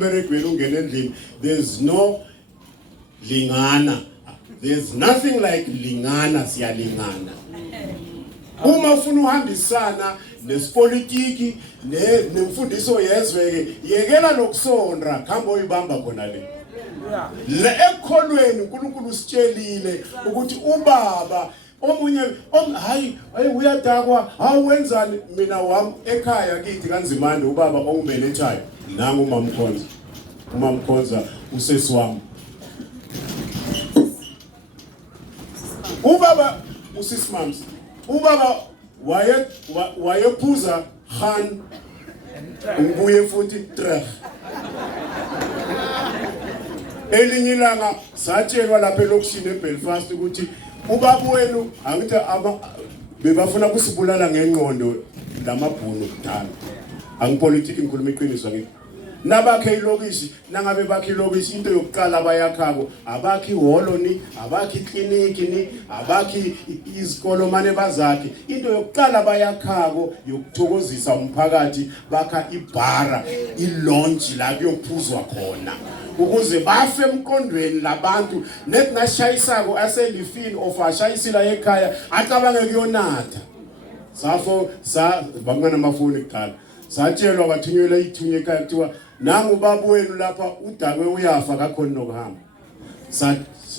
emberegweni ungena endlini, there's no lingana. There's nothing like lingana siyalingana. Uma ufuna uhambisana nespolitiki nemfundiso yezwe yekela lokusondra khamba oyibamba khona le. Le ekholweni uNkulunkulu usitshelile ukuthi ubaba omunye hayi uyadakwa awenzani mina wami ekhaya kithi kaNdzimande ubaba ongibelethayo nangu umamkhonza usesi wami. Ubaba usisimams ubaba wayephuza khan ubuye futhi trek elinye ilanga satshelwa lapha elokishini eBelfast ukuthi ubaba wenu angithi bebafuna kusibulala ngengqondo lamabhunu kudala angipolitiki ngikhuluma iqiniso ngithi nabakhe ilokishi nangabe bakhe ilokishi into yokuqala abayakhako abakhi ihholo ni abakhi ikliniki ni abakhi izikolo mane bazakhe into yokuqala abayakhako yokuthokozisa umphakathi bakha ibhara ilaunch la kuyophuzwa khona ukuze bafe emqondweni labantu net nashayisako aselifini of ashayisila ekhaya acabange kuyonatha safo bangana amafoni kuqala satshelwa bathunyelwa ithunye ekhaya kuthiwa nangu ubaba wenu lapha udakwe uyafa akakhona nokuhamba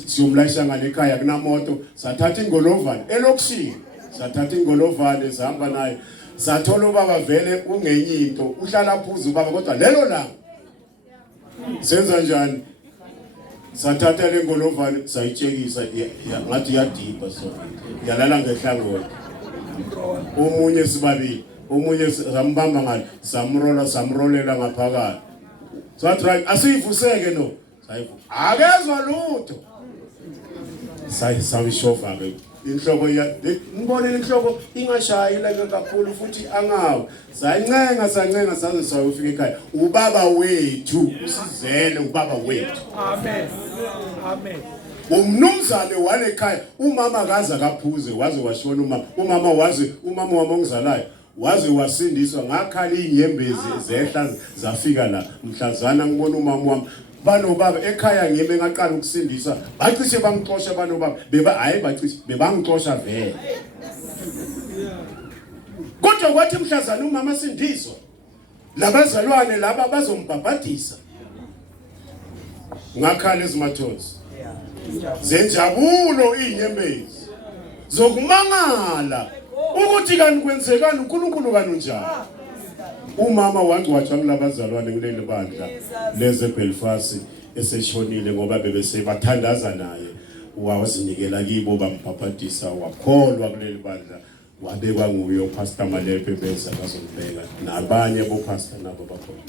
siyomlayisha ngale ekhaya kunamoto sathatha ingolovane elokishini sathatha ingolovane sihamba naye sathola ubaba vele ungenye into uhlala phuzu ubaba kodwa lelo la senza njani sathatha le ngolovane sayitshekisa ngathi yadipa so yalala ngehlangothi omunye sibabili omunye sambamba ngale samrolela ngaphakathi sathi right asivuseke no sayivu akezwa lutho sayishofa ke inhloko ngibone inhloko ingashayi la kakhulu futhi angawo sancenga saze sayofika ekhaya ubaba wethu usizele ubaba wethu amen amen. Umnumzane wale ekhaya umama kaza kaphuze waze washona umama wami ongizalayo waze wasindiswa ngakhala inyembezi zehla zafika la mhlazana ngibona umama wami banobaba ekhaya ngime ngaqala ukusindiswa bacishe bangixosha banobaba bacishe bebangixosha vele kodwa kwathi mhlazana umama sindiswa labazalwane laba bazombhabhadisa ngakhala ezimathozi zenjabulo inyembezi zokumangala ukuthi kanti kwenzekani uNkulunkulu kanunjani. Umama wangcwatshwa kulabazalwane kuleli bandla leze Belfast eseshonile ngoba bebese bathandaza naye wazinikela kibo bambhabhadisa wakholwa kuleli bandla wabekwa nguye uPastor Malepe beza bazombeka nabanye bopastor nabo bakhona.